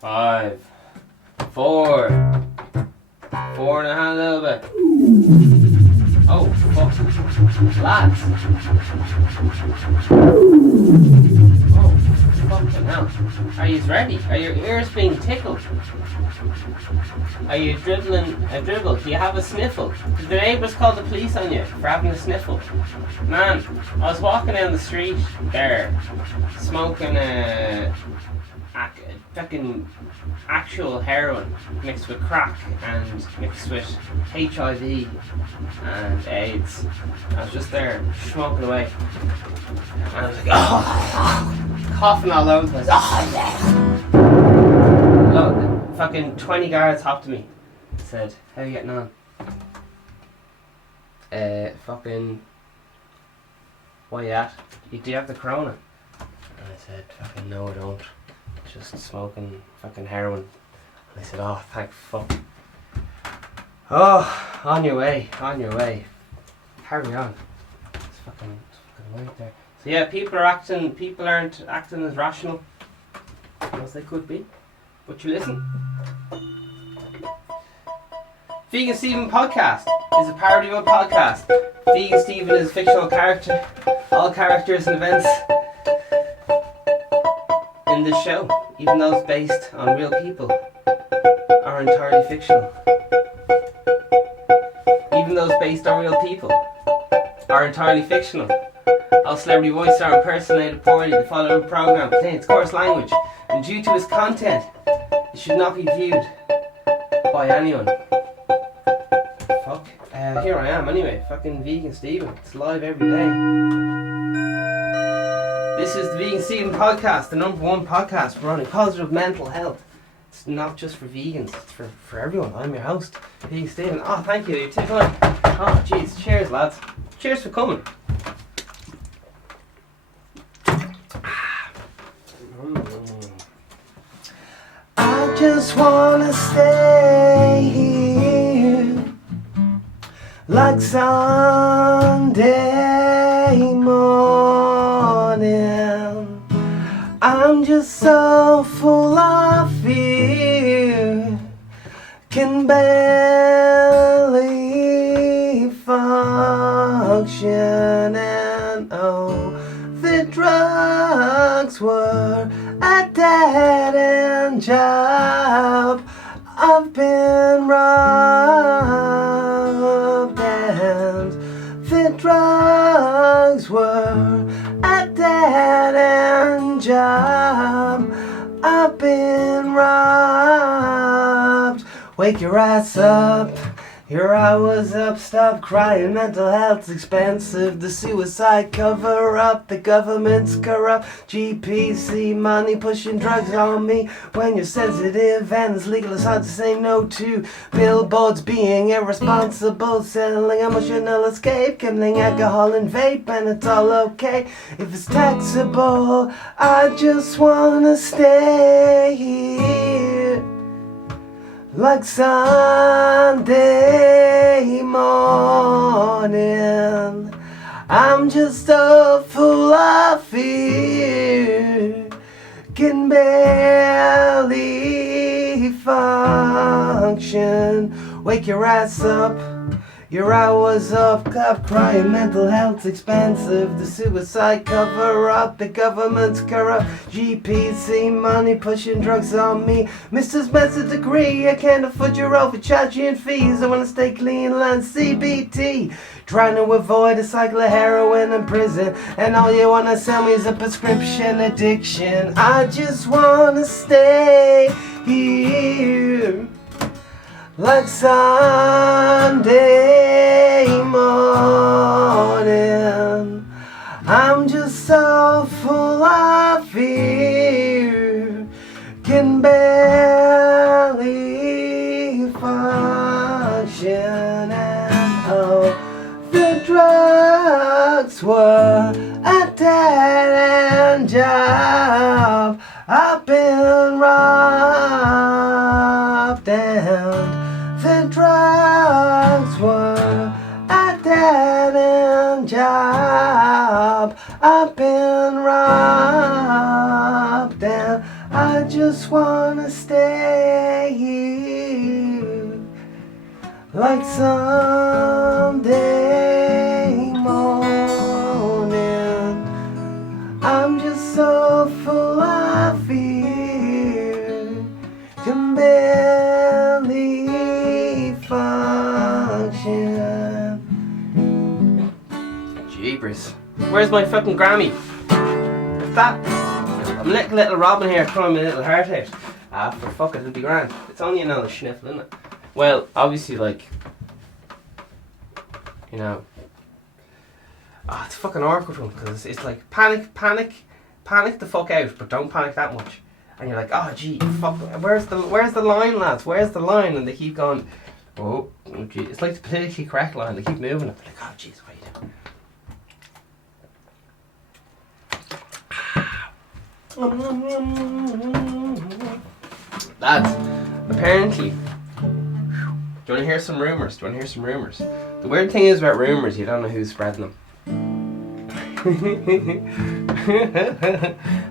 5, 4, 4 and a half, a little bit. Oh, fuck. Lads. Oh, fucking hell. Are you ready? Are your ears being tickled? Are you dribbling a dribble? Do you have a sniffle? Did the neighbours call the police on you for having a sniffle? Man, I was walking down the street there, smoking fucking actual heroin mixed with crack and mixed with HIV and AIDS. I was just there smoking away and I was like, oh, coughing all over the place. Look, fucking 20 guards hopped to me and said, how are you getting on? Fucking, why you at? Do you have the corona? And I said, fucking no I don't. Just smoking fucking heroin. And I said, oh, thank fuck. Oh, on your way. Carry on. It's fucking right there. So yeah, people aren't acting as rational as they could be. But you listen. Vegan Stephen podcast is a parody of a podcast. Vegan Stephen is a fictional character. All characters and events in this show, even though it's based on real people, are entirely fictional. Even those based on real people are entirely fictional. All celebrity voices are impersonated poorly. The following program contains coarse language, and due to its content, it should not be viewed by anyone. Fuck. Here I am anyway, fucking Vegan Stephen. It's live every day. This is the Vegan Stephen podcast, the #1 podcast promoting positive mental health. It's not just for vegans, it's for everyone. I'm your host, Vegan Stephen. Oh, thank you, you're too kind. Oh, jeez, cheers, lads. Cheers for coming. I just wanna stay here like Sunday morning. I'm just so full of fear, can barely function, and oh, the drugs were a dead-end job. I've been robbed, and the drugs were a dead-end job. I've been robbed. Wake your ass up. Your hours up, stop crying, mental health's expensive. The suicide cover up, the government's corrupt. GPC money pushing drugs on me. When you're sensitive and it's legal, it's hard to say no to. Billboards being irresponsible, selling emotional escape, kindling alcohol and vape, and it's all okay if it's taxable. I just wanna stay here like Sunday morning. I'm just so full of fear, can barely function. Wake your ass up. Your hours up, stop crying, mental health's expensive. The suicide cover up, the government's corrupt. GPC money pushing drugs on me. Mr. Spencer degree, I can't afford your overcharging fees. I wanna stay clean, learn CBT. Trying to avoid a cycle of heroin and prison, and all you wanna sell me is a prescription addiction. I just wanna stay here like Sunday morning. I'm just so full of fear, can barely function, and oh, the drugs were a dead-end job. I've been robbed, and the drugs were a dead-end job. I've been robbed, and I just wanna stay here like Sunday morning. I'm just so full of fear, can barely function. Jeepers. Where's my fucking Grammy? That? I'm little Robin here throwing my little heart out. Ah, for fuck it, it'll be grand. It's only another sniffle, isn't it? Well, obviously, like, you know, it's a fucking awkward one, because it's like panic the fuck out, but don't panic that much. And you're like, oh gee, fuck, where's the line, lads? Where's the line? And they keep going, oh gee, it's like the politically correct line. They keep moving it. They're like, oh jeez, what are you doing? Lads, apparently, do you want to hear some rumours? The weird thing is about rumours, you don't know who's spreading them.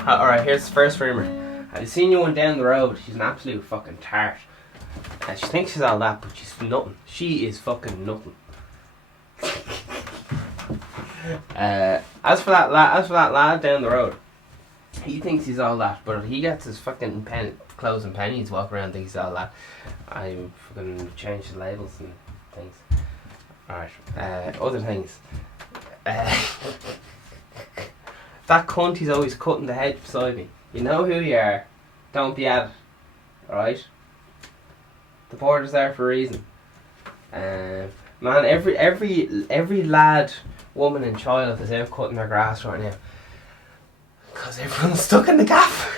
Alright, here's the first rumour. I've seen you one down the road. She's an absolute fucking tart. She thinks she's all that, but she's nothing. She is fucking nothing. As for that lad down the road, he thinks he's all that, but he gets his fucking clothes and pennies, walk around and thinks he's all that. I fucking change the labels and things. Alright, other things. That cunt, he's always cutting the hedge beside me. You know who you are. Don't be at it. Alright? The border's there for a reason. Man, every lad, woman and child is out cutting their grass right now. Because everyone's stuck in the gaff.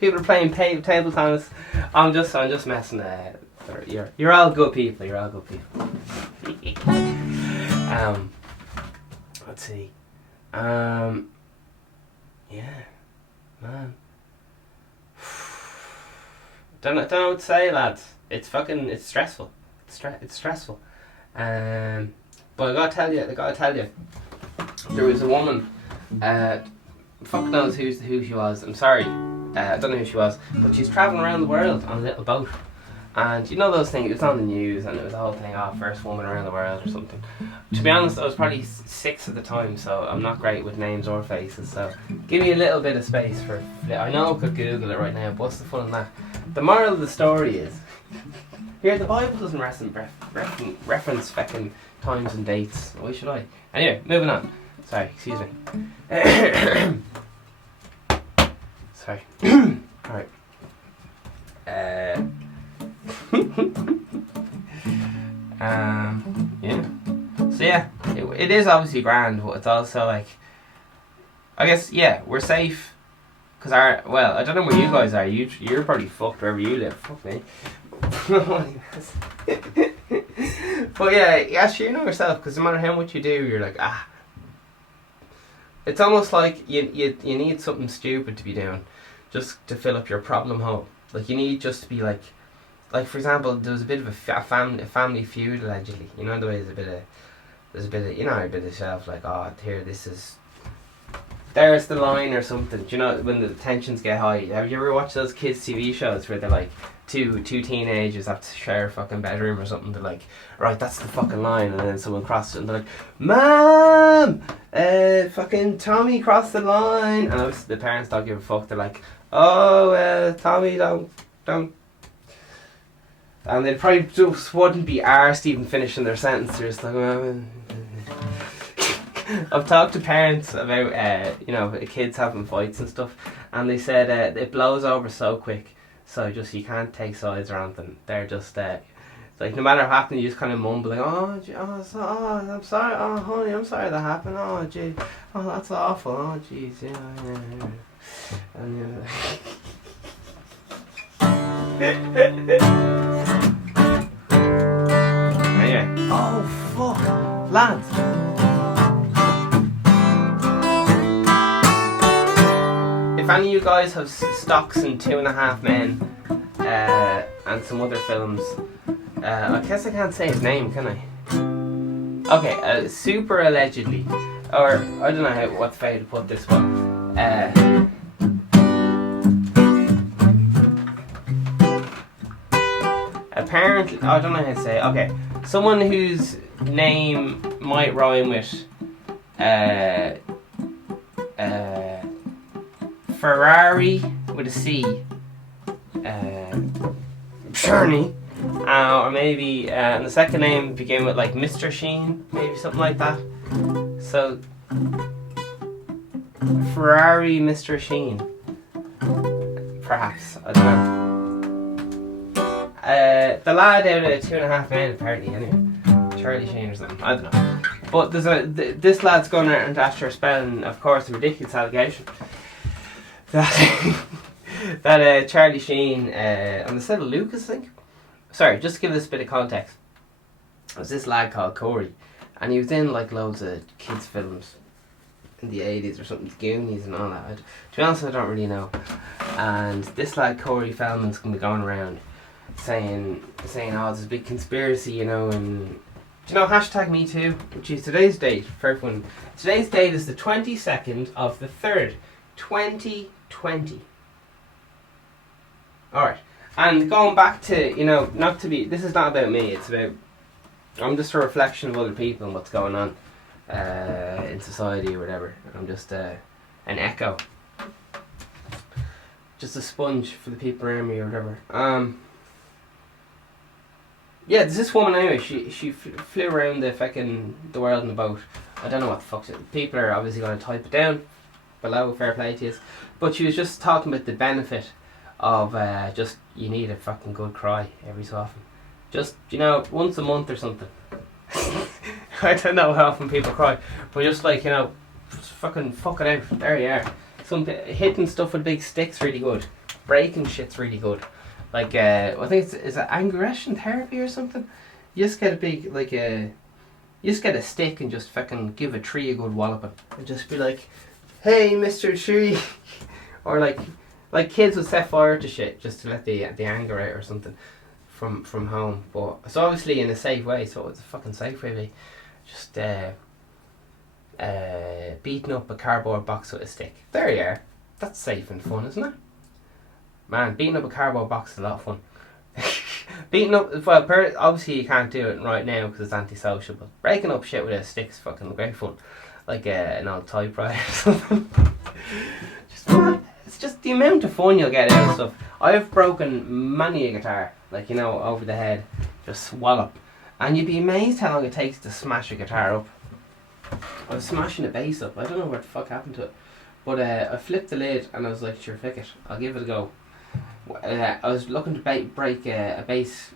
People are playing table tennis. I'm just messing. You're all good people. Let's see. Yeah, man. Don't know what to say, lads. It's stressful. It's stressful. But I gotta tell you, there was a woman. Fuck knows who she was. I'm sorry. I don't know who she was, but she's travelling around the world on a little boat. And you know those things, it was on the news and it was the whole thing, first woman around the world or something. To be honest, I was probably 6 at the time, so I'm not great with names or faces, so give me a little bit of space for... I know I could Google it right now, but what's the fun in that? The moral of the story is... Here, the Bible doesn't reference fucking times and dates. Why should I? Anyway, moving on. Sorry, excuse me. Sorry. Alright. Yeah. So yeah, it is obviously grand, but it's also like, I guess, yeah, we're safe. Cause I don't know where you guys are. You're probably fucked wherever you live. Fuck me. But yeah, sure, you know yourself. Cause no matter how much you do, you're like, It's almost like you need something stupid to be doing, just to fill up your problem hole. Like you need just to be like for example, there was a bit of a family feud allegedly. You know the way there's a bit of you know a bit of self like, there's the line or something. Do you know when the tensions get high? Have you ever watched those kids TV shows where they're like two teenagers have to share a fucking bedroom or something? They're like, right, that's the fucking line, and then someone crosses it and they're like, Mom, fucking Tommy crossed the line, and obviously the parents don't give a fuck. They're like, oh, Tommy, don't. And they probably just wouldn't be arsed even finishing their sentence. They're just like, I've talked to parents about, kids having fights and stuff, and they said it blows over so quick, so just you can't take sides or anything. They're just, like, no matter what happens, you just kind of mumble, like, I'm sorry, honey, I'm sorry that happened, gee, that's awful, jeez, yeah. And, anyway, fuck, lads. If any of you guys have stocks in 2.5 Men and some other films, I guess I can't say his name, can I? Okay, super allegedly, or I don't know what way to put this one. apparently, I don't know how to say it. Okay, someone whose name might rhyme with Ferrari with a C, Journey, or maybe and the second name began with like Mr. Sheen, maybe something like that. So Ferrari Mr. Sheen, perhaps, I don't know. The lad out of 2.5 Men, apparently, anyway. Charlie Sheen or something, I don't know. But there's this lad's going around after spelling, of course, a ridiculous allegation that Charlie Sheen, on the set of Lucas, I think. Sorry, just to give this a bit of context. There was this lad called Corey, and he was in like loads of kids' films in the 80s or something, the Goonies and all that. To be honest, I don't really know. And this lad Corey Feldman's gonna be going around saying, oh, there's a big conspiracy, you know, and do you know hashtag Me Too, which is today's date for everyone. Today's date is the 22nd of the 3rd, 2020. Alright, and going back to, you know, this is not about me, it's about, I'm just a reflection of other people and what's going on in society or whatever. I'm just an echo. Just a sponge for the people around me or whatever. Yeah, there's this woman anyway, she flew around the world in a boat. I don't know what the fuck. People are obviously going to type it down below, fair play to you. But she was just talking about the benefit of just, you need a fucking good cry every so often. Just, you know, once a month or something. I don't know how often people cry, but just like, you know, just fucking fuck it out. There you are. Hitting stuff with big sticks really good. Breaking shit's really good. Like, I think is it aggression therapy or something? You just get a big, like, you just get a stick and just fucking give a tree a good walloping. And just be like, hey, Mr. Tree. Or like kids would set fire to shit just to let the anger out or something from home. But it's obviously in a safe way, so it's a fucking safe way to just beating up a cardboard box with a stick. There you are. That's safe and fun, isn't it? Man, beating up a cardboard box is a lot of fun. Beating up, well, obviously you can't do it right now because it's antisocial, but breaking up shit with a stick is fucking great fun. Like an old typewriter or something. It's just the amount of fun you'll get out of stuff. I've broken many a guitar, like, you know, over the head, just wallop. And you'd be amazed how long it takes to smash a guitar up. I was smashing a bass up, I don't know what the fuck happened to it. But I flipped the lid and I was like, sure, fuck it, I'll give it a go. I was looking to break a bass.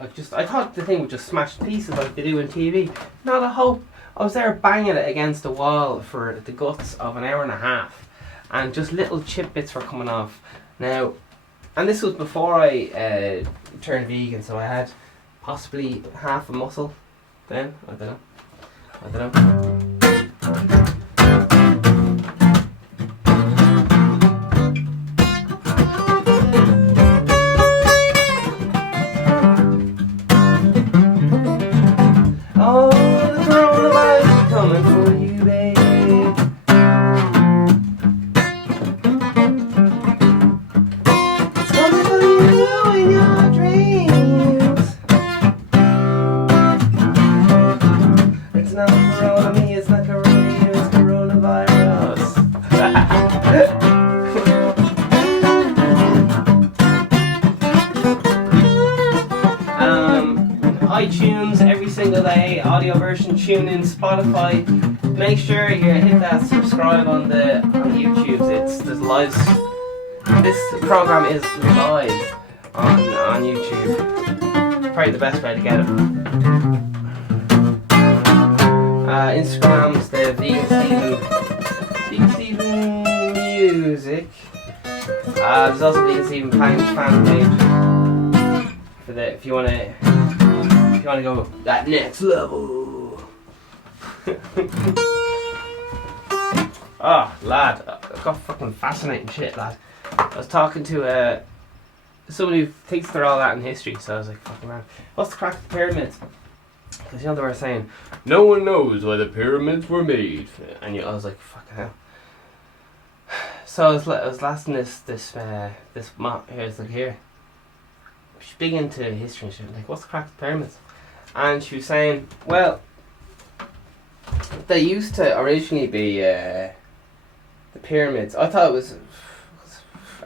I thought the thing would just smash to pieces like they do on TV. Not a hope. I was there banging it against the wall for the guts of an hour and a half, and just little chip bits were coming off. Now, and this was before I turned vegan, so I had possibly half a muscle then. I don't know. iTunes every single day, audio version, tune in, Spotify. Make sure you hit that subscribe on YouTube. There's live. This program is live on YouTube. Probably the best way to get it. Instagram's the Vegan Steven Music. There's also Vegan Steven fan page for if you want to go that next level. Oh, lad, I've got fucking fascinating shit, lad. I was talking to somebody who thinks they're all that in history, so I was like, fucking man, what's the crack of the pyramids? Because, you know, they were saying, no one knows why the pyramids were made. And I was like, fucking hell. So I was lasting this map here, it's like here. she's big into history and shit. Like, what's the crack with pyramids? And she was saying, well, they used to originally be the pyramids. I thought it was.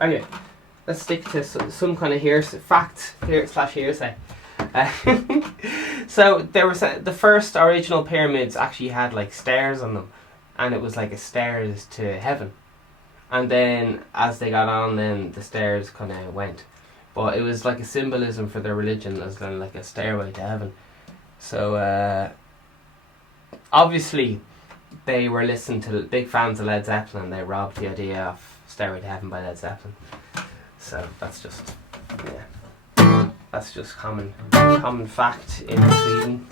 Anyway, let's stick to some kind of fact/hearsay. So there was the first original pyramids actually had like stairs on them, and it was like a stairs to heaven. And then as they got on, then the stairs kind of went, but it was like a symbolism for their religion as then like a stairway to heaven. So obviously they were listening to big fans of Led Zeppelin. They robbed the idea of Stairway to Heaven by Led Zeppelin. So that's just common fact in Sweden.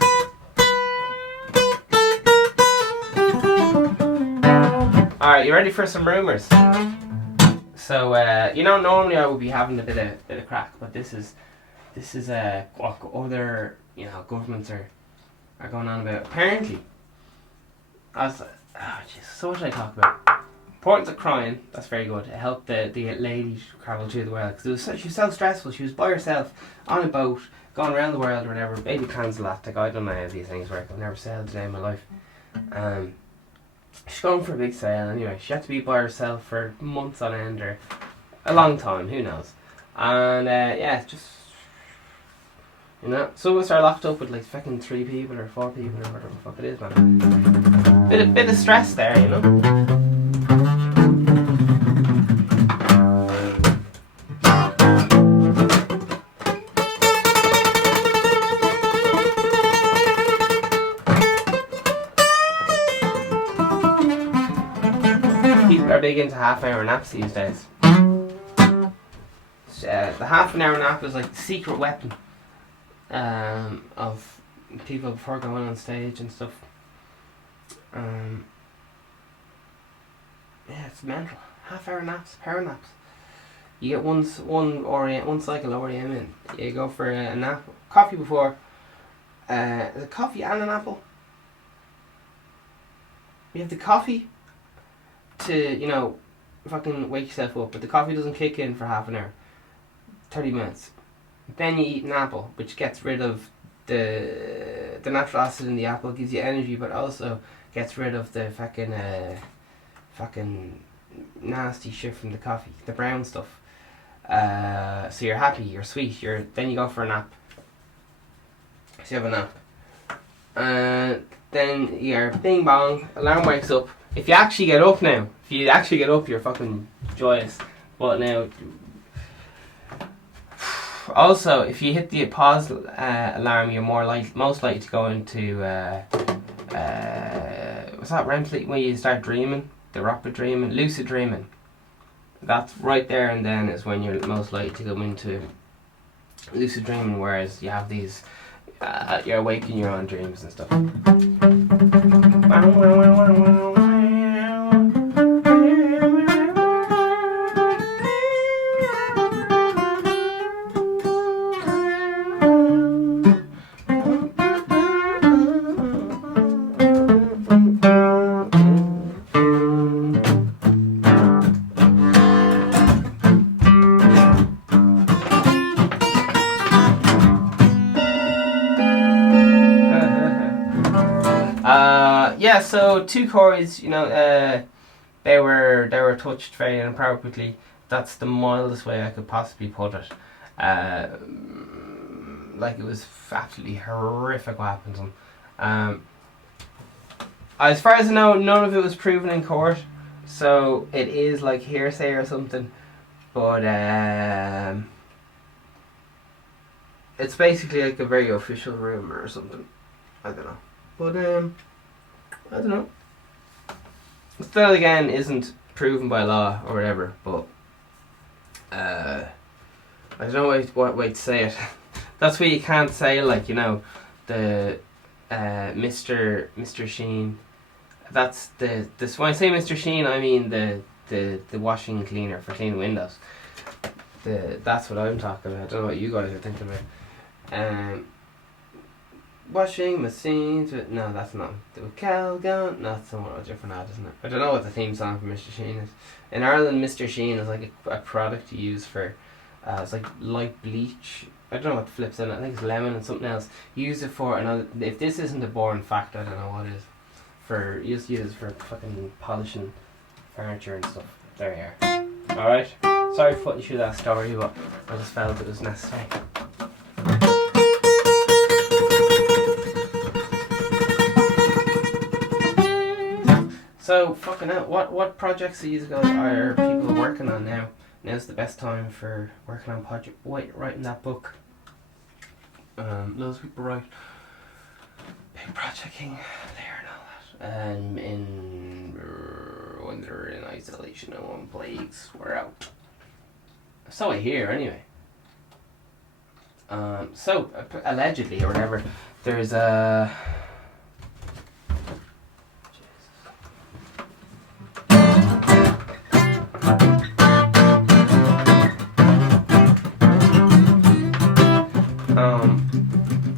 Alright, you ready for some rumours? So normally I would be having a bit of crack, but this is what other governments are going on about. Apparently, so what should I talk about? Importance of crying. That's very good. It helped the lady travel through the world because she was so stressful. She was by herself on a boat, going around the world or whatever. Maybe transatlantic. I don't know how these things work. I've never sailed a day in my life. She's going for a big sail anyway. She had to be by herself for months on end or a long time. Who knows? And just. Some of us are locked up with like fucking 3 people or 4 people or whatever the fuck it is, man. Bit of stress there, People are big into half-hour naps these days. The half-an-hour nap is like the secret weapon of people before going on stage and stuff. It's mental. Half-hour naps, power naps. You get one cycle of REM in. You go for a nap. Coffee before. Is it coffee and an apple? You have the coffee to, fucking wake yourself up, but the coffee doesn't kick in for half an hour. 30 minutes. Then you eat an apple, which gets rid of the natural acid in the apple, gives you energy, but also gets rid of the fucking nasty shit from the coffee, the brown stuff. So you're happy, you're sweet, then you go for a nap. So you have a nap. Then you're bing bong, alarm wakes up. If you actually get up, you're fucking joyous. But now, also, if you hit the pause alarm, you're most likely to go into what's that REM sleep when you start dreaming, the rapid dreaming, lucid dreaming. That's right there and then is when you're most likely to go into lucid dreaming, whereas you have these you're awake in your own dreams and stuff. So two Corys, they were touched very inappropriately. That's the mildest way I could possibly put it. Like it was absolutely horrific what happened to them. As far as I know, none of it was proven in court, so it is like hearsay or something. But it's basically like a very official rumor or something. I don't know. But I don't know. Still, again, isn't proven by law or whatever, but I don't know what way to say it. That's why you can't say, like, the Mr. Sheen. That's this. When I say Mr. Sheen, I mean the washing cleaner for cleaning windows. That's what I'm talking about. I don't know what you guys are thinking about. Washing machines with... No, that's not. The Calgon... No, that's somewhat a different ad, isn't it? I don't know what the theme song for Mr. Sheen is. In Ireland, Mr. Sheen is like a product you use for It's like light bleach. I don't know what the flip's in it. I think it's lemon and something else. Use it for another. If this isn't a boring fact, I don't know what is. For use for fucking polishing furniture and stuff. There you are. All right. Sorry for putting you through that story, but I just felt it was necessary. So fucking hell, what projects are you guys are people working on now? Now's the best time for working on writing that book. Loads of people write big projecting there and all that. When they're in isolation and one plagues, we're out. So I hear anyway. So allegedly or whatever, there's a.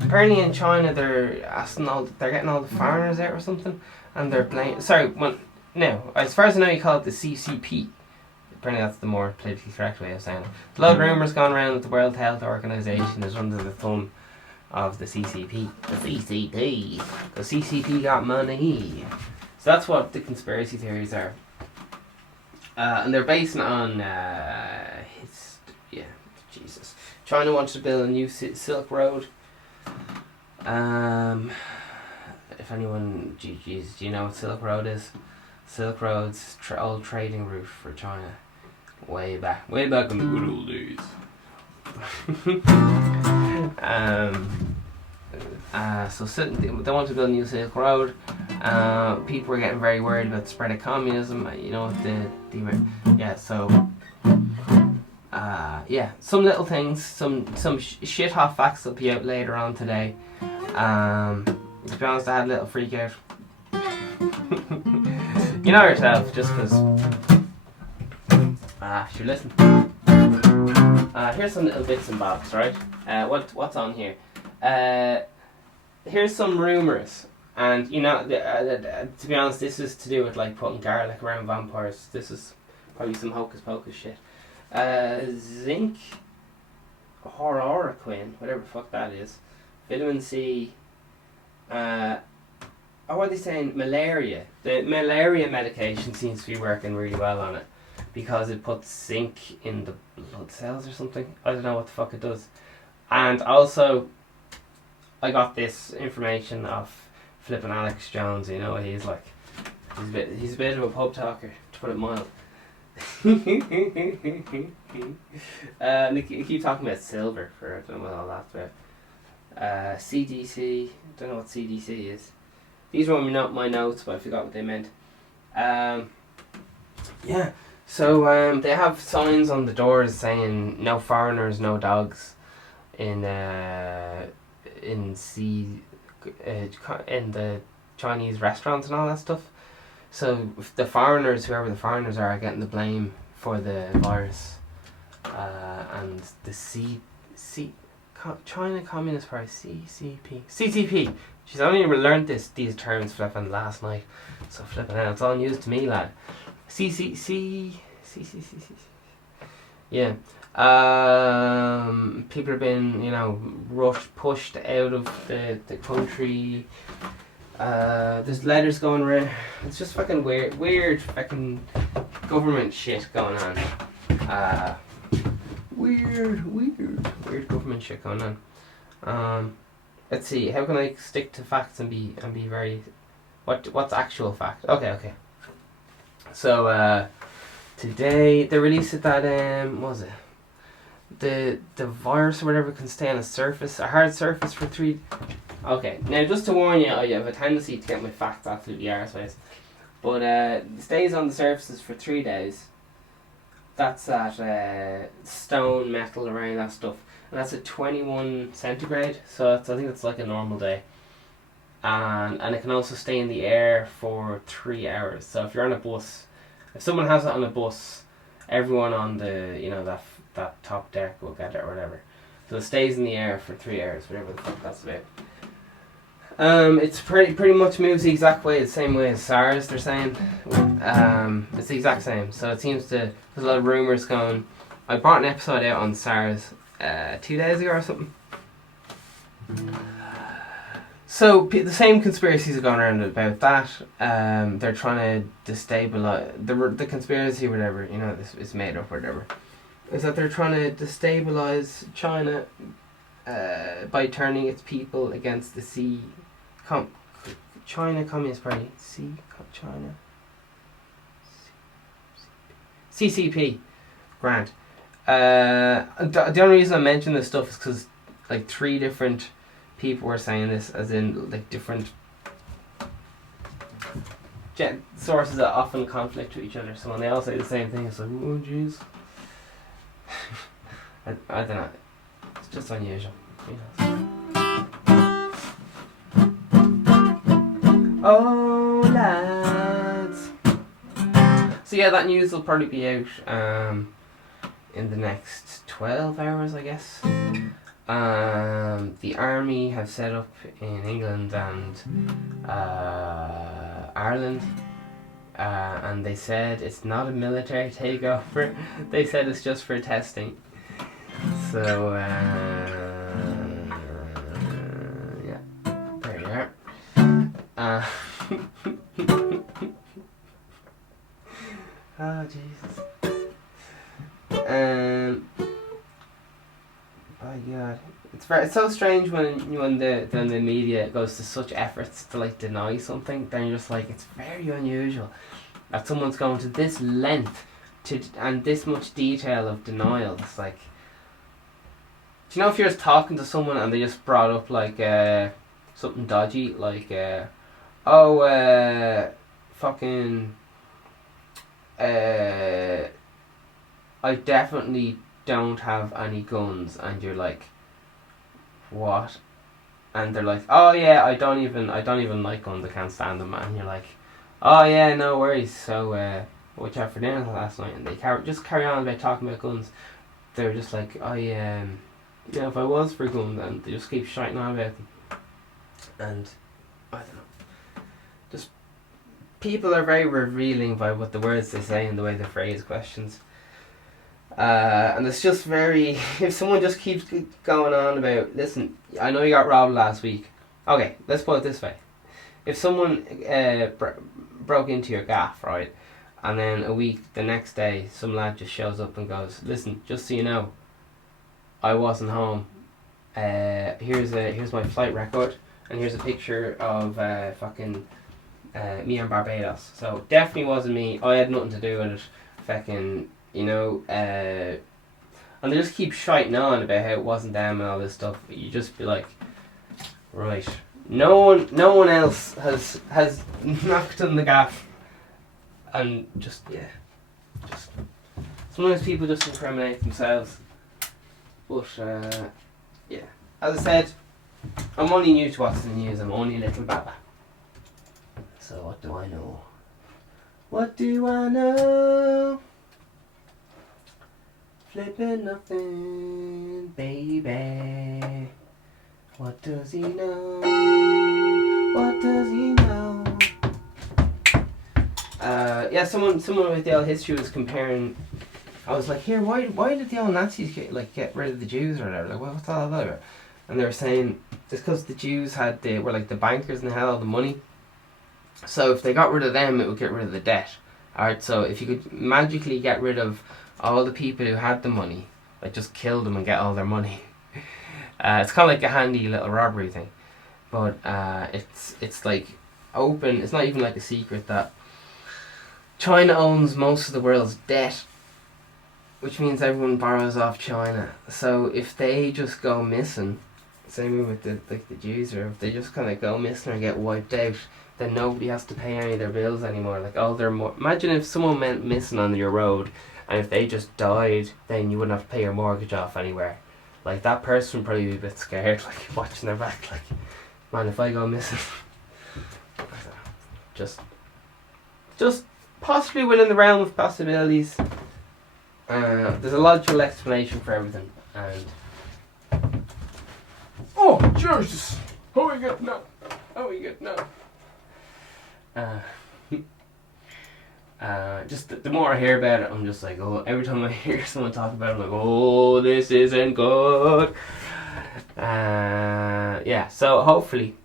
Apparently in China they're getting all the foreigners out or something, and they're blaming. As far as I know, you call it the CCP. Apparently that's the more politically correct way of saying it. A lot of rumours going around that the World Health Organization is under the thumb of the CCP. The CCP. The CCP got money. So that's what the conspiracy theories are. And they're based on Jesus. China wants to build a new Silk Road. If anyone, do you know what Silk Road is? Silk Road's old trading route for China, way back in the good old days. So they want to build a new Silk Road. People are getting very worried about the spread of communism. You know some little things, some shit hot facts will be out later on today. To be honest, I had a little freak out. You know yourself, just because. If you listen. Here's some little bits and bobs, right? What's on here? Here's some rumours, and to be honest, this is to do with like putting garlic around vampires. This is probably some hocus pocus shit. Zinc, chloroquine, whatever the fuck that is, vitamin C, what are they saying? Malaria. The malaria medication seems to be working really well on it because it puts zinc in the blood cells or something. I don't know what the fuck it does. And also, I got this information off flipping Alex Jones. You know, he's a bit of a pub talker, to put it mild. They keep talking about silver for I don't know what all that's about. CDC, don't know what CDC is. These were my notes, but I forgot what they meant. So they have signs on the doors saying no foreigners, no dogs in the Chinese restaurants and all that stuff. So the foreigners, whoever the foreigners are getting the blame for the virus. And the China Communist Party, CCP. She's only learned these terms flipping last night. So flipping out, it's all news to me, lad. CCC. Yeah. People have been, pushed out of the country. There's letters going around. It's just fucking weird fucking government shit going on. Weird government shit going on. Let's see. How can I stick to facts and be very? What's actual fact? Okay. So today they released that what was it? The virus or whatever can stay on a hard surface for 3. Okay, now just to warn you, I have a tendency to get my facts absolutely arseways. But it stays on the surfaces for 3 days. That's at stone, metal, around that stuff. And that's at 21 centigrade, so I think it's like a normal day. And it can also stay in the air for 3 hours. So if you're on a bus, if someone has it on a bus, everyone on the, that top deck will get it or whatever. So it stays in the air for 3 hours, whatever the fuck that's about. It's pretty much moves the exact way, the same way as SARS, they're saying. It's the exact same. So it seems there's a lot of rumours going I brought an episode out on SARS 2 days ago or something. So the same conspiracies are going around about that. They're trying to destabilize the conspiracy, or whatever. You know, this is made up or whatever. Is that they're trying to destabilize China by turning its people against the China Communist Party. China. CCP. Grant. The only reason I mention this stuff is because like 3 different people were saying this, as in like different sources that often conflict with each other. So when they all say the same thing, it's like, oh jeez. I don't know. It's just unusual. You know. Oh lads. So yeah, that news will probably be out in the next 12 hours, I guess. The army have set up in England and Ireland, and they said it's not a military takeover. They said it's just for testing. So yeah, there you are. Oh Jesus. Oh God, it's so strange when the media goes to such efforts to like deny something. Then you're just like, it's very unusual that someone's going to this length and this much detail of denial. It's like, do you know if you're just talking to someone and they just brought up like something dodgy, like fucking I definitely don't have any guns, and you're like, what? And they're like, oh yeah, I don't even like guns, I can't stand them. And you're like, oh yeah, no worries. So what you have for dinner last night? And they carry on about talking about guns. They're just like, yeah, if I was for guns, and they just keep shouting on about them. And I don't know, just people are very revealing by what the words they say and the way they phrase questions. And it's just very, if someone just keeps going on about, listen, I know you got robbed last week. Okay, let's put it this way. If someone broke into your gaff, right, and then the next day, some lad just shows up and goes, listen, just so you know, I wasn't home. Here's my flight record, and here's a picture of me on Barbados. So definitely wasn't me. I had nothing to do with it. Fucking, you know, and they just keep shiting on about how it wasn't them and all this stuff. You just be like, right, no one else has knocked on the gaff, and just sometimes people just incriminate themselves. But yeah, as I said, I'm only new to what's in the news. I'm only a little baba. So what do I know? What do I know? Flipping nothing, baby. What does he know? What does he know? Yeah, someone with the old history was comparing. I was like, here, why did the old Nazis get rid of the Jews or whatever? Like, what's all that about? And they were saying it's because the Jews were like the bankers and they had all the money. So if they got rid of them, it would get rid of the debt. Alright, so if you could magically get rid of all the people who had the money, like just kill them and get all their money. It's kind of like a handy little robbery thing. But it's like open, it's not even like a secret that China owns most of the world's debt, which means everyone borrows off China. So if they just go missing, same with the Jews, or if they just kind of go missing or get wiped out, then nobody has to pay any of their bills anymore. Like imagine if someone went missing on your road, and if they just died, then you wouldn't have to pay your mortgage off anywhere. Like, that person would probably be a bit scared, like watching their back, like, man, if I go missing. just possibly within the realm of possibilities. There's a logical explanation for everything, and oh Jesus, how are we good now? Just the more I hear about it, I'm just like, oh, every time I hear someone talk about it, I'm like, oh, this isn't good. Yeah, so hopefully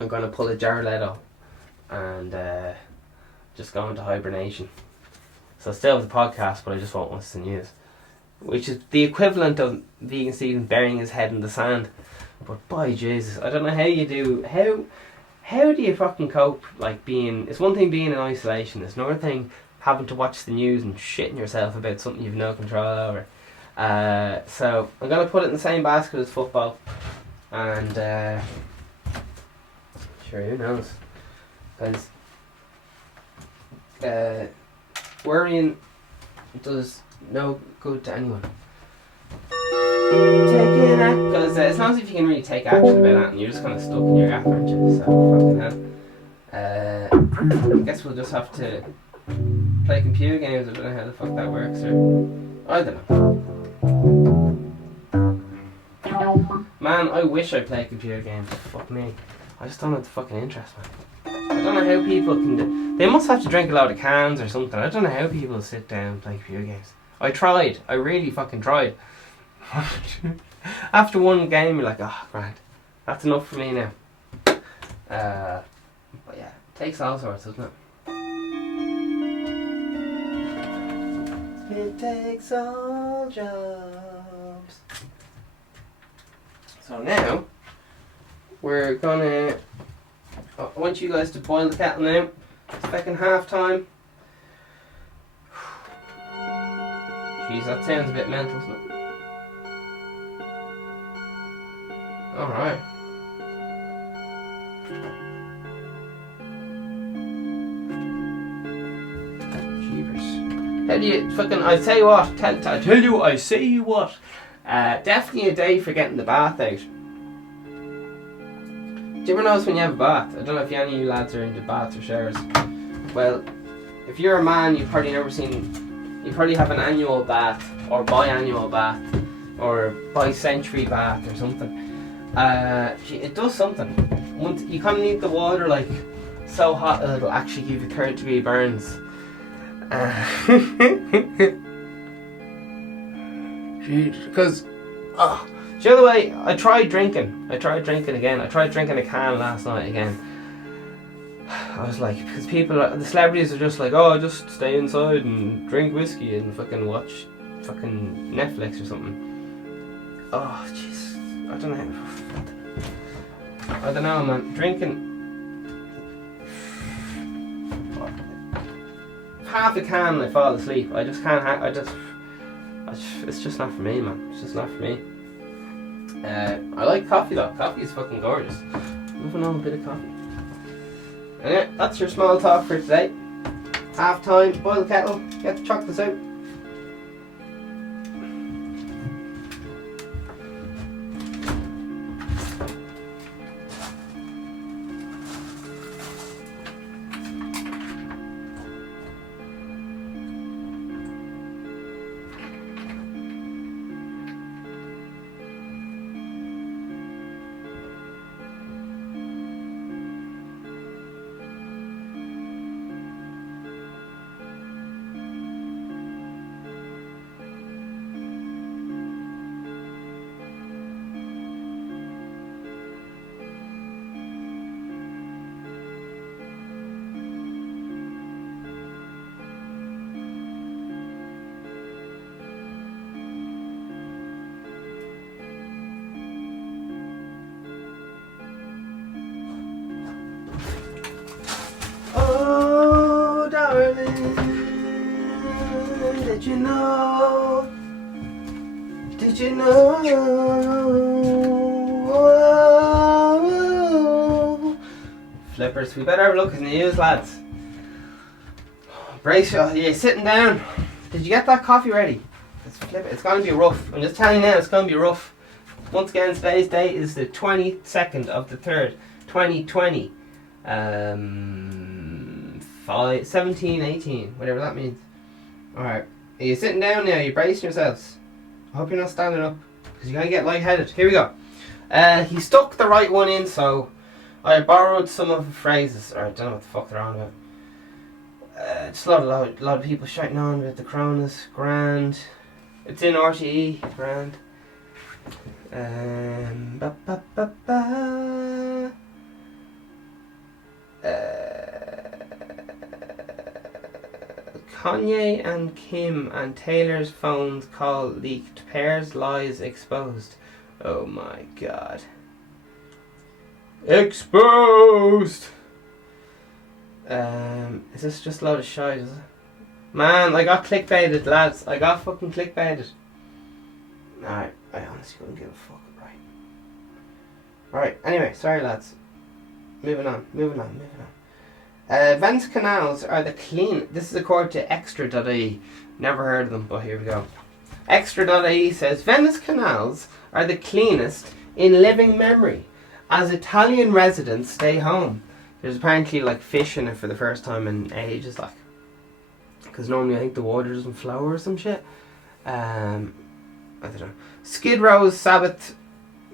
I'm going to pull a Jared Leto and just go into hibernation. So I still have the podcast, but I just won't listen to news. Which is the equivalent of Vegan Stephen burying his head in the sand. But by Jesus, I don't know how you do. How do you fucking cope? Like being, it's one thing being in isolation. It's another thing having to watch the news and shitting yourself about something you've no control over. So I'm gonna put it in the same basket as football, and sure, who knows? Because worrying does no good to anyone. Taking action, because it's not as if you can really take action about that, and you're just kind of stuck in your gap, aren't you? So fucking hell. I guess we'll just have to play computer games. I don't know how the fuck that works, or I don't know. Man, I wish I played computer games. Fuck me, I just don't have the fucking interest, man. I don't know how people can do. They must have to drink a lot of cans or something. I don't know how people sit down and play computer games. I tried. I really fucking tried. After one game, you're like, oh, grand. That's enough for me now. But yeah, it takes all sorts, doesn't it? It takes all jobs. So now, we're gonna... I want you guys to boil the kettle now. It's fucking half time. Jeez, that sounds a bit mental, doesn't it? Alright. Jeepers. How do you fucking, I tell you what, I say you what. Definitely a day for getting the bath out. Do you ever notice when you have a bath? I don't know if any of you lads are into baths or showers. Well, if you're a man, you've probably you probably have an annual bath, or biannual bath, or bi-century bath or something. It does something. You kind of need the water like so hot that it'll actually give you 3rd-degree burns. Because the other way, I tried drinking again. I tried drinking a can last night again. I was like, because the celebrities are just like, oh, just stay inside and drink whiskey and fucking watch fucking Netflix or something. Oh, jeez. I don't know, man. Drinking half a can and I fall asleep. I just can't. It's just not for me, man. It's just not for me. I like coffee though. Coffee is fucking gorgeous. Moving on, a bit of coffee. Anyway, that's your small talk for today. Half time. Boil the kettle. Get the chocolates out. Did you know? Did you know? Whoa. Flippers, we better have a look at the news, lads. Brace yourself. You're sitting down. Did you get that coffee ready? It's going to be rough. I'm just telling you now, it's going to be rough. Once again, today's date is the 22nd of the 3rd, 2020. 17/18, whatever that means. Alright, are you sitting down now? Are you bracing yourselves? I hope you're not standing up, because you're going to get lightheaded. Here we go. He stuck the right one in, so I borrowed some of the phrases, or I don't know what the fuck they're on about. It's a lot of people shouting on about the Coronas. Grand. It's in RTE. Grand. Ba, ba, ba, ba. Kanye and Kim and Taylor's phones call leaked. Pairs lies exposed. Oh my god. Exposed! Is this just a load of shite, is it? Man, I got clickbaited, lads. I got fucking clickbaited. Alright, I honestly couldn't give a fuck. Right, anyway, sorry lads. Moving on. Venice canals are the clean. This is according to extra.ie. Never heard of them, but here we go. Extra.ie says Venice canals are the cleanest in living memory as Italian residents stay home. There's apparently like fish in it for the first time in ages, like, because normally I think the water doesn't flow or some shit. I don't know. Skid Row's Sabbath,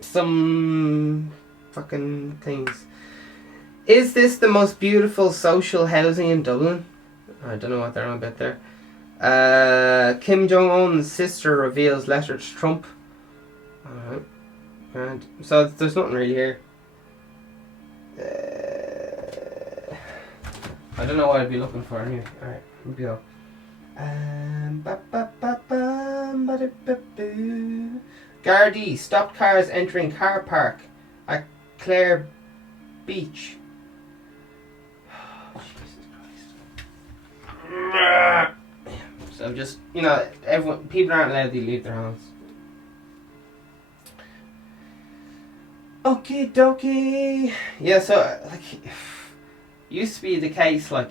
some fucking things. Is this the most beautiful social housing in Dublin? I don't know what they're on about there. Kim Jong-un's sister reveals letter to Trump. Alright. Grand. So there's nothing really here. I don't know what I'd be looking for anyway. Alright, here we go. Gardaí stopped cars entering car park at Clare Beach. Oh, Jesus Christ. So just, people aren't allowed to leave their house. Okie dokie. Yeah, so, used to be the case, I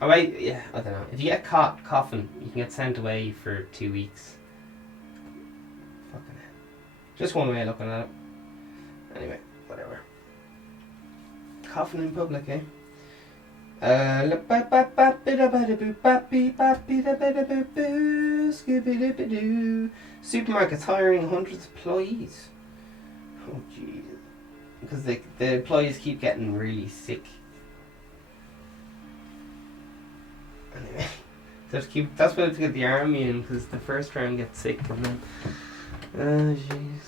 don't know. If you get caught coughing, you can get sent away for 2 weeks. Fucking hell. Just one way of looking at it. Anyway, whatever. Coughing in public, eh? Supermarkets hiring hundreds of employees. Oh, Jesus. Because the employees keep getting really sick. Anyway, that's why they have to get the army in, because the first round gets sick and then. Oh, jeez.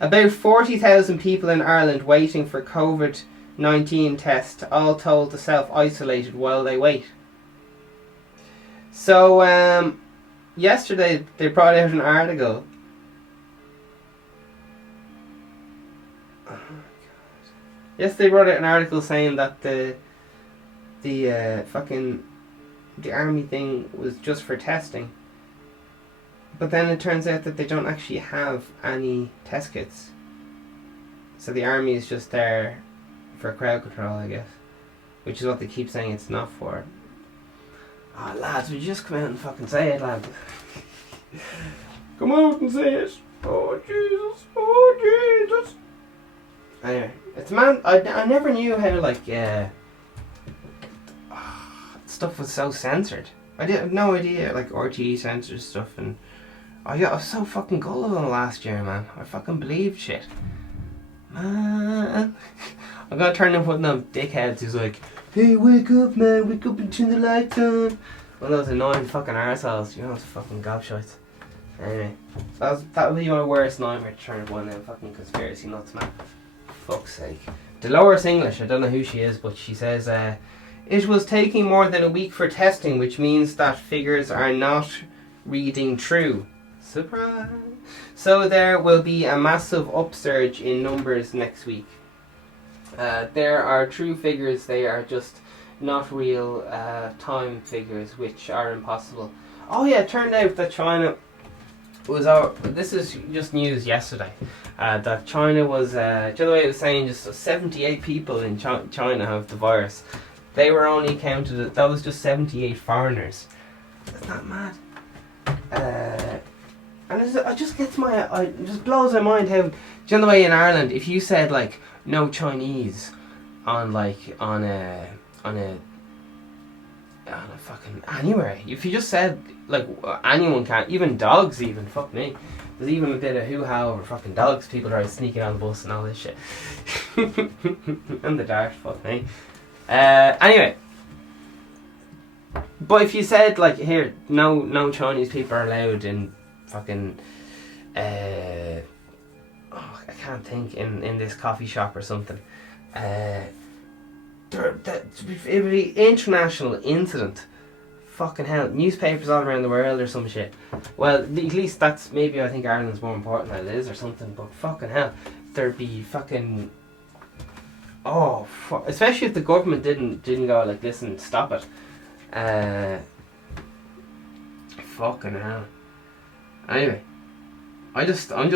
About 40,000 people in Ireland waiting for COVID-19 test, all told to self-isolated while they wait. So, yesterday they brought out an article. Oh, God. Yes, they brought out an article saying that the army thing was just for testing. But then it turns out that they don't actually have any test kits. So the army is just there for crowd control, I guess. Which is what they keep saying it's not for. Oh, lads, would you just come out and fucking say it, lads? Come out and say it. Oh, Jesus. Oh, Jesus. Anyway, it's I never knew how, stuff was so censored. I have no idea, RTE censors stuff, and I was so fucking gullible last year, man. I fucking believed shit. Man. I'm gonna turn into one of them dickheads who's like, hey, wake up, man, wake up and turn the lights on. One of those annoying fucking arseholes, those fucking gobshites. Anyway, that would be my worst nightmare, to turn into one of them fucking conspiracy nuts, man. Fuck's sake. Dolores English, I don't know who she is, but she says, it was taking more than a week for testing, which means that figures are not reading true. Surprise! So there will be a massive upsurge in numbers next week. There are true figures, they are just not real time figures, which are impossible. Oh yeah, it turned out that China was this is just news yesterday, that China was, do you know the way it was saying just 78 people in China have the virus. They were only counted, that was just 78 foreigners. That's not mad. And it just blows my mind how, do you know the way in Ireland, if you said no Chinese on a fucking anywhere, if you just said anyone can't, even dogs, even, fuck me, there's even a bit of hoo-ha over fucking dogs, people are sneaking on the bus and all this shit. And the dart, fuck me. Anyway, But if you said like, here, no Chinese people are allowed in fucking, I can't think, in this coffee shop or something. It would be international incident. Fucking hell, newspapers all around the world or some shit. Well, at least that's, maybe I think Ireland's more important than it is or something. But fucking hell, there'd be fucking, especially if the government didn't go like, listen, stop it. Fucking hell. Anyway, I'm just I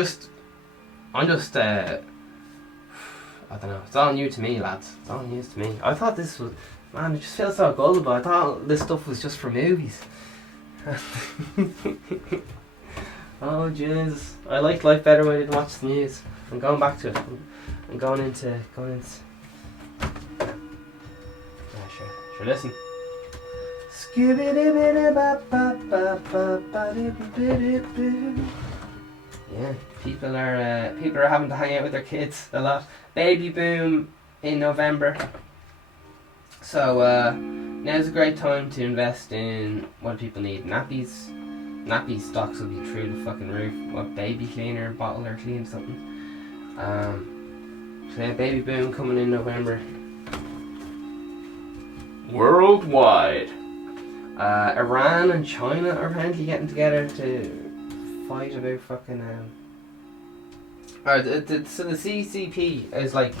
don't know. It's all new to me, lads. It's all news to me. I thought this was, man, it just feels so gullible. I thought this stuff was just for movies. Oh Jesus! I liked life better when I didn't watch the news. I'm going back to it. I'm going into. Yeah, sure. Listen. Yeah, people are having to hang out with their kids a lot. Baby boom in November, so now's a great time to invest in what people need. Nappies. Nappy stocks will be through the fucking roof. What, baby cleaner bottle or clean something. So yeah, baby boom coming in November. Worldwide. Iran and China are apparently getting together to fight about fucking so the CCP is like,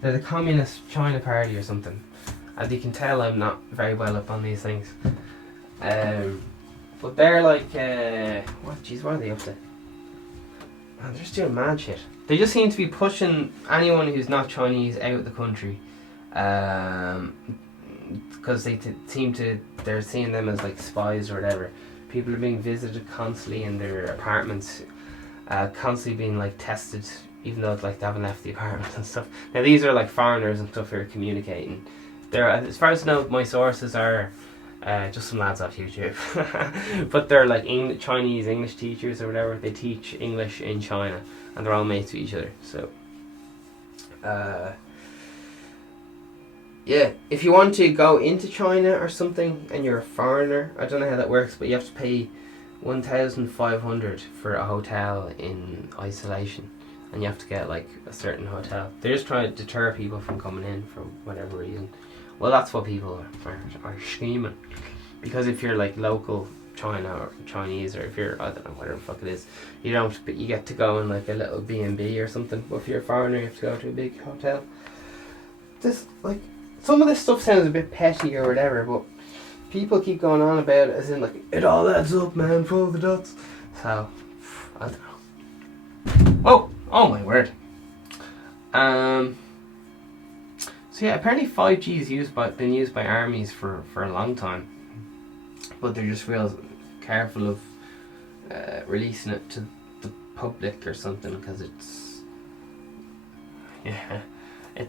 they're the Communist China Party or something. As you can tell, I'm not very well up on these things. But they're like, what are they up to? Man, they're just doing mad shit. They just seem to be pushing anyone who's not Chinese out of the country. Because they're seeing them as like spies or whatever. People are being visited constantly in their apartments, constantly being like tested, even though like they haven't left the apartment and stuff. Now these are like foreigners and stuff who are communicating. They're, as far as I know, my sources are just some lads off YouTube, but they're like Chinese English teachers or whatever. They teach English in China, and they're all mates with each other. So, yeah, if you want to go into China or something and you're a foreigner, I don't know how that works, but you have to pay 1,500 for a hotel in isolation, and you have to get like a certain hotel. They're just trying to deter people from coming in for whatever reason. Well, that's what people are scheming, because if you're like local China or Chinese, or if you're, I don't know, whatever the fuck it is, you get to go in like a little B&B or something. But if you're a foreigner, you have to go to a big hotel. This, like, some of this stuff sounds a bit petty or whatever, but people keep going on about it as in like, it all adds up, man, for the dots. So, I don't know. Oh my word. So yeah, apparently 5G is been used by armies for a long time, but they're just real careful of releasing it to the public or something, because it's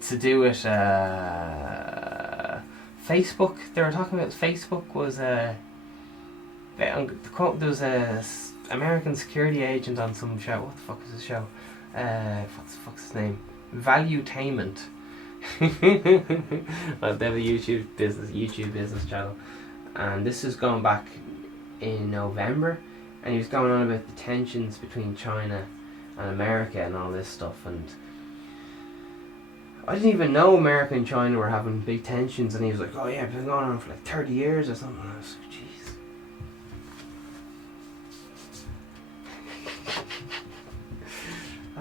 to do with Facebook. They were talking about Facebook was there was a American security agent on some show. What the fuck was the show? What the fuck's his name? Valuetainment. Well, they have a YouTube business channel, and this is going back in November, and he was going on about the tensions between China and America and all this stuff, and I didn't even know America and China were having big tensions, and he was like, oh yeah, it's been going on for like 30 years or something. I was like, jeez.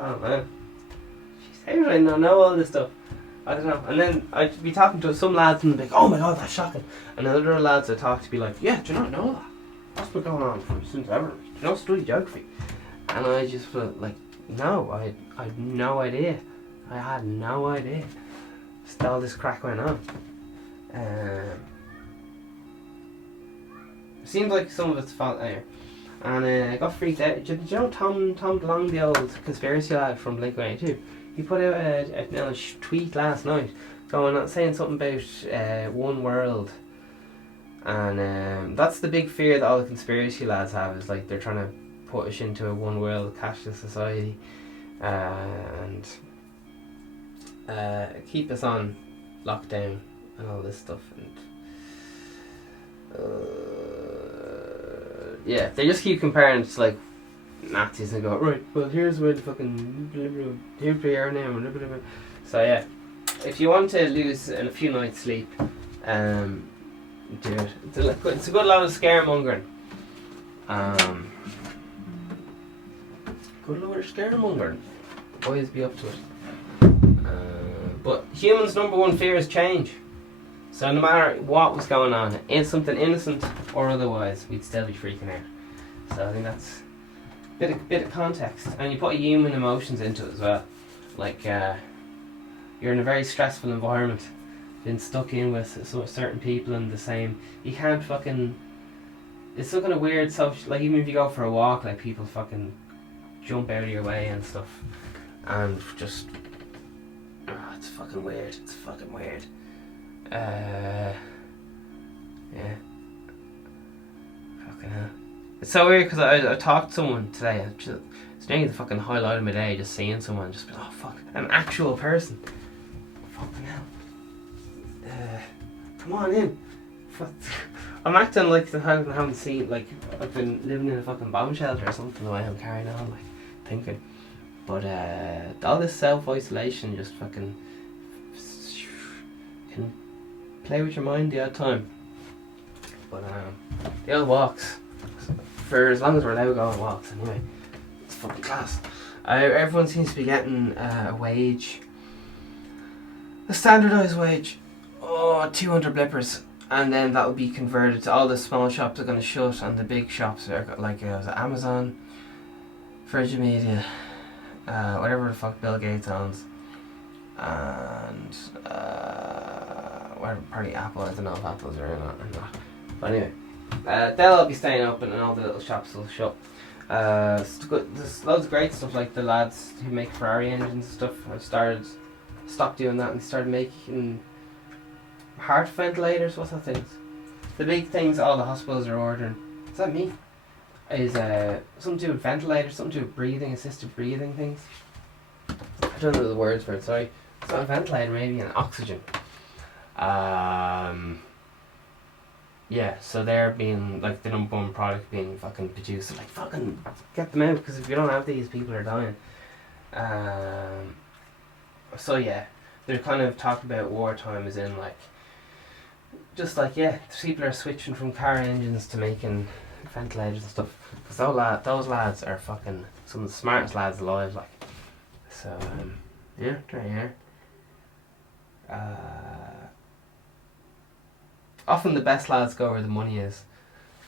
Oh man, how did I not know all this stuff? I don't know. And then I'd be talking to some lads and be like, oh my god, that's shocking. And then other lads I talk to be like, yeah, do you not know that? That's been going on since ever. Do you not study geography? And I just felt like, no, I had no idea. I had no idea. Just all this crack went on. It seems like some of it's fault there. And I got freaked out. Did you know Tom DeLonge, the old conspiracy lad from Blink-182? He put out a tweet last night going on, saying something about one world. And that's the big fear that all the conspiracy lads have, is like they're trying to put us into a one world cashless society and keep us on lockdown and all this stuff. And Yeah, they just keep comparing it to like Nazis and go, right, well here's where the fucking here's where you are now. So yeah, if you want to lose a few nights sleep, do it. It's a good lot of scaremongering. Good lot of scaremongering. Boys be up to it. But humans' number one fear is change. So no matter what was going on, something innocent or otherwise, we'd still be freaking out. So I think that's a bit of context. And you put human emotions into it as well. Like, you're in a very stressful environment, been stuck in with certain people and the same. You can't fucking... It's some kind of weird social... Like, even if you go for a walk, like, people fucking jump out of your way and stuff. And just... Oh, it's fucking weird. It's fucking weird. Yeah. Fucking hell. It's so weird because I talked to someone today. It's nearly the fucking highlight of my day, just seeing someone, just be like, oh fuck, an actual person. Fucking hell. Come on in. Fuck. I'm acting like I haven't seen, like, I've been living in a fucking bomb shelter or something, the way I'm carrying on, like, thinking. But all this self-isolation just fucking can play with your mind the odd time. But the old walks, for as long as we're allowed to go on walks anyway, it's fucking class. Everyone seems to be getting a wage, a standardised wage, 200 blippers, and then that will be converted to all the small shops are going to shut, and the big shops are like Amazon, Virgin Media, whatever the fuck Bill Gates owns, and whatever, probably Apple. I don't know if Apple's are in or not. But anyway, they'll all be staying open and all the little shops will shut. There's loads of great stuff, like the lads who make Ferrari engines and stuff have stopped doing that and started making heart ventilators. What's that thing? The big things all the hospitals are ordering. Is that me? Is something to do with ventilators, something to do with breathing, assisted breathing things. I don't know the words for it, sorry. It's not a ventilator, maybe an oxygen. Yeah, so they're being, like, the number one product being fucking produced. So, like, fucking get them out, because if you don't have these, people are dying. So yeah, they're kind of talking about wartime as in, like, just like, yeah, people are switching from car engines to making ventilators and stuff. Because those lads are fucking some of the smartest lads alive, like. So, yeah, there you are. Often the best lads go where the money is.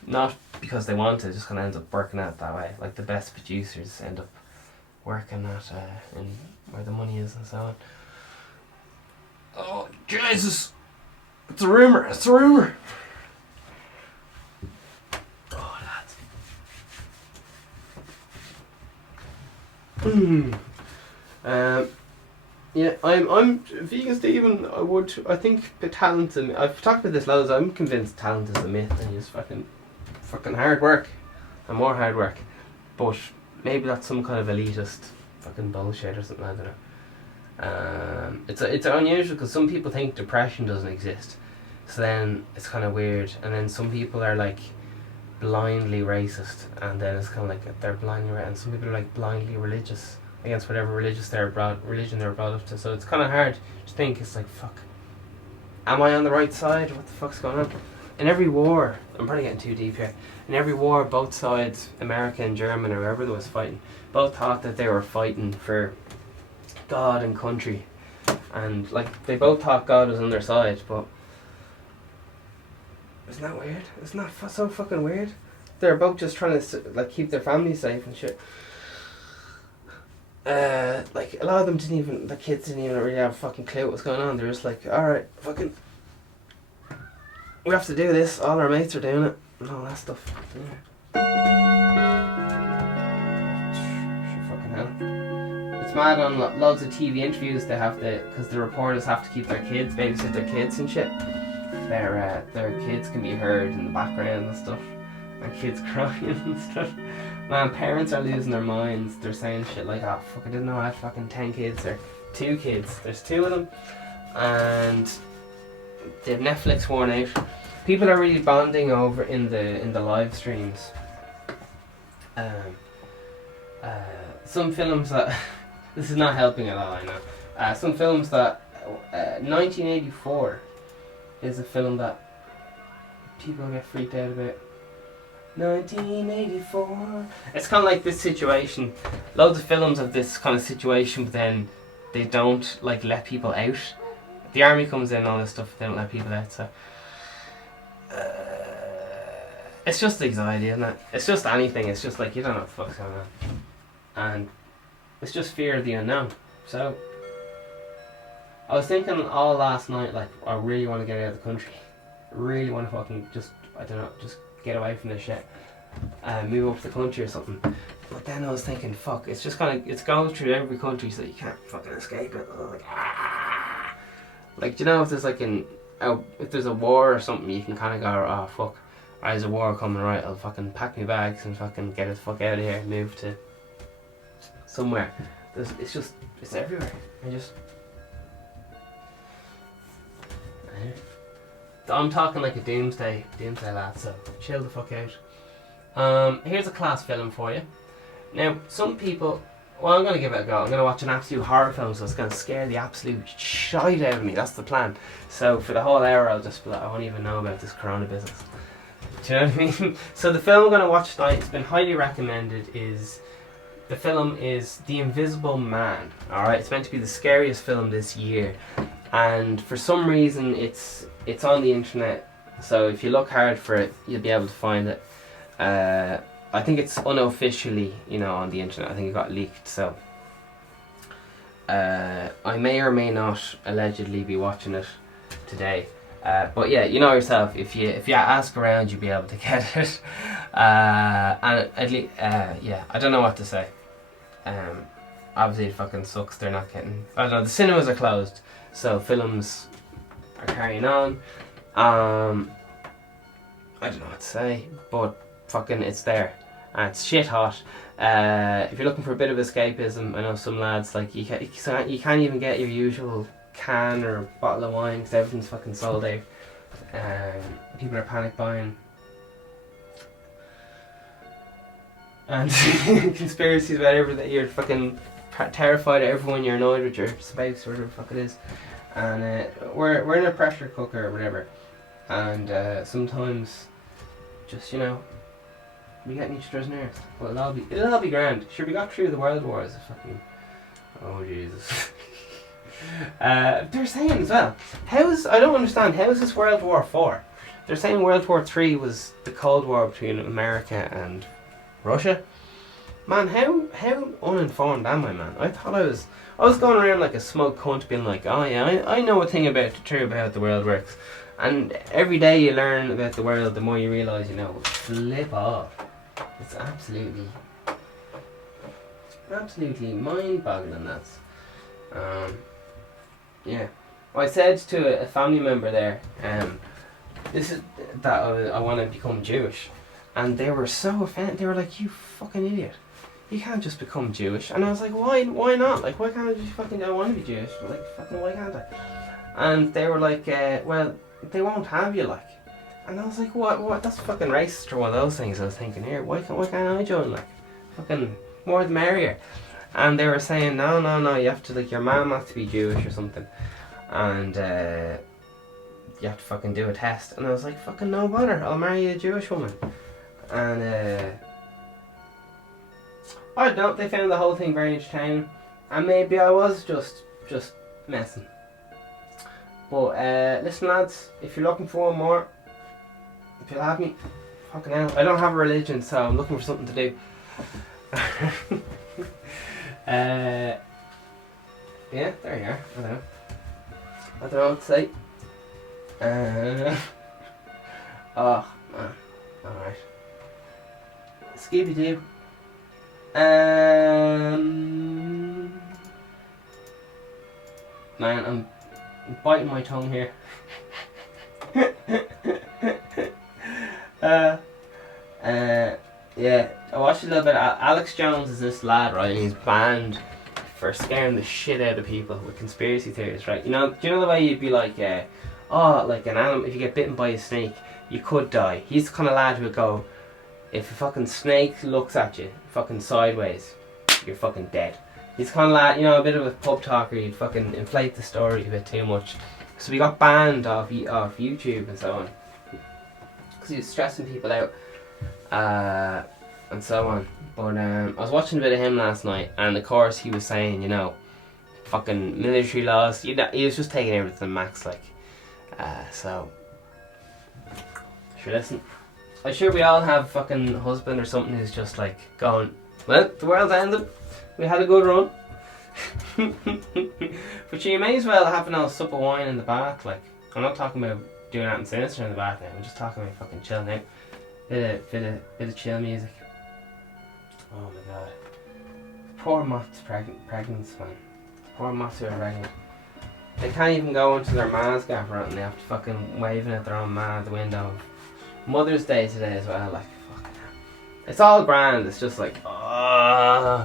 Not because they want to, just kind of ends up working out that way. Like the best producers end up working at in where the money is and so on. Oh, Jesus! It's a rumour! It's a rumour! Oh, lads. Yeah, I'm vegan Stephen. I think the talent in me, I've talked about this loads. I'm convinced talent is a myth and just fucking hard work and more hard work. But maybe that's some kind of elitist fucking bullshit or something. I don't know. It's unusual because some people think depression doesn't exist, so then it's kind of weird. And then some people are like blindly racist, and then it's kind of like they're blindly right. And some people are like blindly religious against whatever religion they're brought up to. So it's kind of hard to think. It's like, fuck, am I on the right side? What the fuck's going on? In every war, I'm probably getting too deep here. In every war, both sides, America and German or whoever was fighting, both thought that they were fighting for God and country, and like they both thought God was on their side. But isn't that weird? Isn't that so fucking weird? They're both just trying to like keep their families safe and shit. Like a lot of them the kids didn't even really have a fucking clue what was going on. They're just like, alright, fucking, we have to do this, all our mates are doing it, and all that stuff. Yeah. Fucking hell. It's mad on loads of TV interviews they have because the reporters have to keep their kids, babysit their kids and shit. Their kids can be heard in the background and stuff, and kids crying and stuff. Man, parents are losing their minds. They're saying shit like, oh fuck, I didn't know I had fucking 10 kids or 2 kids. There's 2 of them, and they've Netflix worn out, People are really bonding over in the live streams. Some films that this is not helping at all, I know. Some films that 1984 is a film that people get freaked out about. 1984. It's kind of like this situation. Loads of films have this kind of situation, but then they don't like let people out. The army comes in, all this stuff. They don't let people out. So it's just anxiety, isn't it? It's just anything. It's just like you don't know what the fuck's going on, and it's just fear of the unknown. So I was thinking all last night, like I really want to get out of the country. I really want to fucking just, I don't know, just get away from this shit. Move up to the country or something. But then I was thinking, fuck, it's just kind of, it's going through every country, so you can't fucking escape it. Like, you know, if there's like if there's a war or something, you can kind of go, oh fuck, there's a war coming, right? I'll fucking pack my bags and fucking get the fuck out of here, move to somewhere. It's everywhere. I'm talking like a doomsday lad, so chill the fuck out. Here's a class film for you. Now, some people, well, I'm going to give it a go. I'm going to watch an absolute horror film, so it's going to scare the absolute shite out of me. That's the plan. So for the whole hour, I'll just be like, I won't even know about this corona business. Do you know what I mean? So the film I'm going to watch tonight, it's been highly recommended, the film is The Invisible Man. Alright, it's meant to be the scariest film this year. And for some reason, it's on the internet. So if you look hard for it, you'll be able to find it. I think it's unofficially, on the internet. I think it got leaked, so I may or may not allegedly be watching it today. But yeah, you know yourself. If you ask around, you'll be able to get it. And at least, yeah, I don't know what to say. Obviously, it fucking sucks. They're not getting. I don't know. The cinemas are closed, so films are carrying on. I don't know what to say, but fucking it's there. And it's shit hot. If you're looking for a bit of escapism, I know some lads, like, you can't even get your usual can or bottle of wine because everything's fucking sold out. People are panic buying. And conspiracies about everything. You're fucking terrified of everyone, you're annoyed with your spouse or whatever the fuck it is. And we're in a pressure cooker or whatever. And sometimes, just, we get in each other's nerves. But it'll all be grand. Sure, we got through the world wars. Fucking, oh Jesus. They're saying as well, I don't understand, how is this World War 4? They're saying World War 3 was the Cold War between America and Russia. Man, how uninformed am I, man? I thought I was going around like a smug cunt being like, oh yeah, I know a thing about how the world works. And every day you learn about the world, the more you realise you know. Flip off. It's absolutely mind-boggling, that's. Yeah. Well, I said to a family member there, this is that I want to become Jewish, and they were so offended. They were like, "You fucking idiot! You can't just become Jewish." And I was like, "Why? Why not? Like, why can't I just fucking? I want to be Jewish. Like, fucking, why can't I?" And they were like, "Well, they won't have you, like." And I was like, "What? That's fucking racist or one of those things." I was thinking, here, why can't I join? Like, fucking more the merrier. And they were saying, no, you have to, like, your mom has to be Jewish or something. And you have to fucking do a test. And I was like, fucking no bother, I'll marry a Jewish woman. And I don't know, they found the whole thing very entertaining. And maybe I was just messing. But listen lads, if you're looking for one more, if you'll have me, fucking hell. I don't have a religion, so I'm looking for something to do. Yeah, there you are. I don't know what to say. Oh man, alright. Scooby-Doo. Man, I'm biting my tongue here. Yeah, I watched a little bit. Alex Jones is this lad, right? And he's banned for scaring the shit out of people with conspiracy theories, right? Do you know the way you'd be like, like an animal, if you get bitten by a snake, you could die. He's the kind of lad who would go, if a fucking snake looks at you, fucking sideways, you're fucking dead. He's kind of lad, a bit of a pub talker. He'd fucking inflate the story a bit too much. So we got banned off YouTube and so on. Because he was stressing people out. And so on. But I was watching a bit of him last night, and of course he was saying, fucking military laws. He was just taking everything to the max, like. So. Sure, listen. I'm sure we all have a fucking husband or something who's just like going, well, the world's ended. We had a good run. But you may as well have a sup of wine in the bath, like. I'm not talking about doing that and sinister in the bath now. I'm just talking about fucking chilling out. Bit of chill music. Oh my god. Poor moths pregnant, man. Poor moths who are pregnant. They can't even go into their ma's gaff and they have to fucking waving at their own man at the window. Mother's Day today as well, like fucking hell. It's all grand, it's just like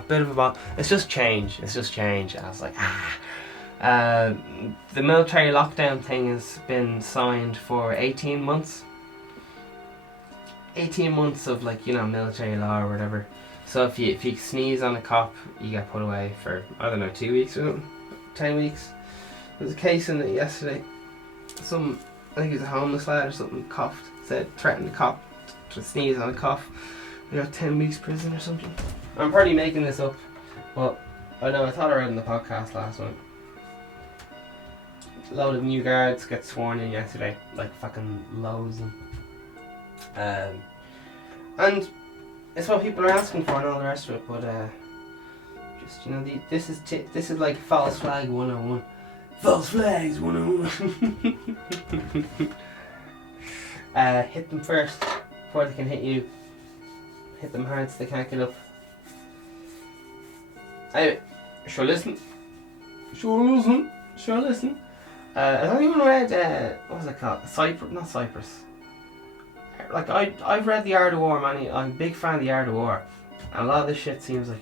bit of a it's just change. And I was like, the military lockdown thing has been signed for 18 months. 18 months of military law or whatever. So if you sneeze on a cop, you get put away for, 2 weeks or something, 10 weeks. There was a case in it yesterday. I think he was a homeless lad or something, coughed, threatened a cop to sneeze on a cough. He got 10 weeks prison or something. I'm probably making this up, but I thought I read in the podcast last night. A load of new guards get sworn in yesterday, like fucking loads of them. And it's what people are asking for and all the rest of it, but this is like false flag 101. False flags 101. Hit them first before they can hit you. Hit them hard so they can't get up. Anyway, sure listen. Has anyone read what was it called? Not Cyprus. Like I've read The Art of War, man. I'm a big fan of The Art of War, and a lot of this shit seems like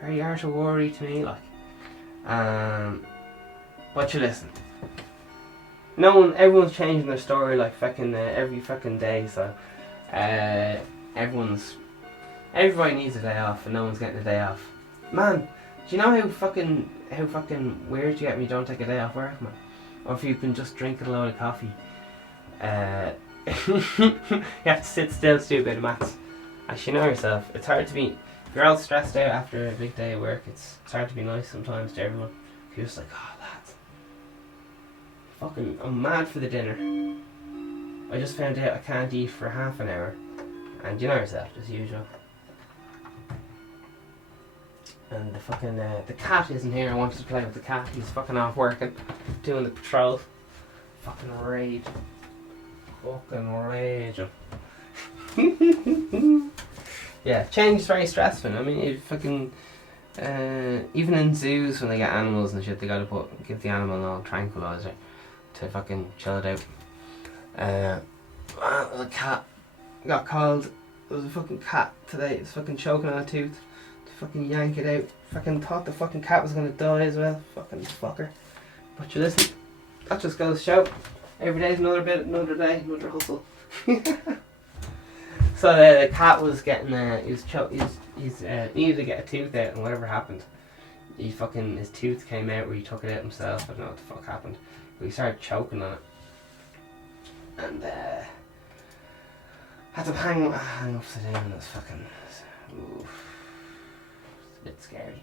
very Art of War-y to me, like. But you listen. Everyone's changing their story like fucking every fucking day. So everybody needs a day off, and no one's getting a day off. Man, do you know how fucking weird you get when you don't take a day off work, man? Or if you've been just drinking a load of coffee. You have to sit still to do a bit of maths. As you know yourself, it's hard to be. If you're all stressed out after a big day of work, it's hard to be nice sometimes to everyone. You're just like, lads, fucking, I'm mad for the dinner. I just found out I can't eat for half an hour, and you know yourself, as usual. And the fucking the cat isn't here. I wanted to play with the cat. He's fucking off working, doing the patrol. Fucking rage. Yeah, change is very stressful. I mean, you fucking even in zoos when they get animals and shit, they gotta give the animal an old tranquilizer to fucking chill it out. There was a cat got called. There was a fucking cat today. It was fucking choking on a tooth to fucking yank it out. Fucking thought the fucking cat was gonna die as well. Fucking fucker. But you listen, that just goes to show. Every day's another day, another hustle. So the cat was getting, he's needed to get a tooth out, and whatever happened, his tooth came out, or he took it out himself. I don't know what the fuck happened, but he started choking on it, and had to hang upside down. It was fucking, oof, it's a bit scary.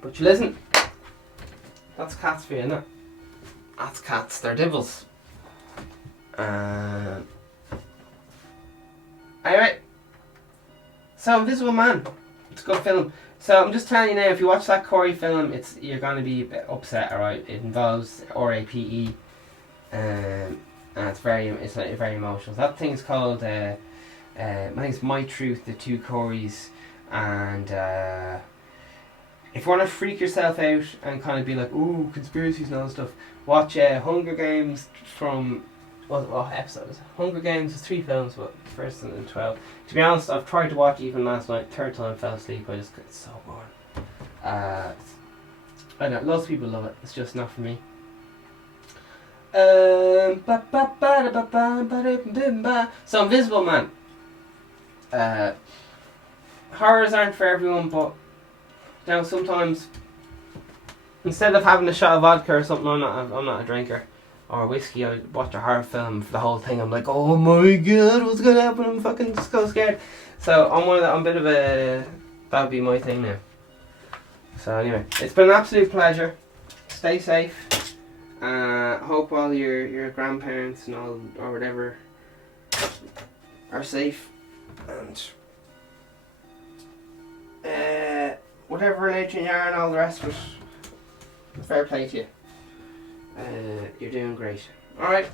But you listen, that's cats for you, isn't it? That's cats, they're devils. Anyway, so Invisible Man, it's a good film. So I'm just telling you now, if you watch that Corey film, you're going to be a bit upset, alright? It involves RAPE, and it's very emotional. That thing's called, I think it's My Truth, The Two Coreys, and if you want to freak yourself out and kind of be like, ooh, conspiracies and all that stuff, watch Hunger Games from, what episode is it? Hunger Games is 3 films, but first and 12. To be honest, I've tried to watch even last night, third time fell asleep. It's so boring. I know, lots of people love it. It's just not for me. So Invisible Man. Horrors aren't for everyone, but you know, sometimes instead of having a shot of vodka or something, I'm not a drinker, or whiskey, I watch a horror film for the whole thing. I'm like, oh my god, what's gonna happen? I'm fucking so scared. So I'm one of that. I'm a bit of a, that would be my thing now. So anyway, it's been an absolute pleasure. Stay safe. Hope all your grandparents and all or whatever are safe, and whatever religion you are and all the rest of it, fair play to you. You're doing great. Alright.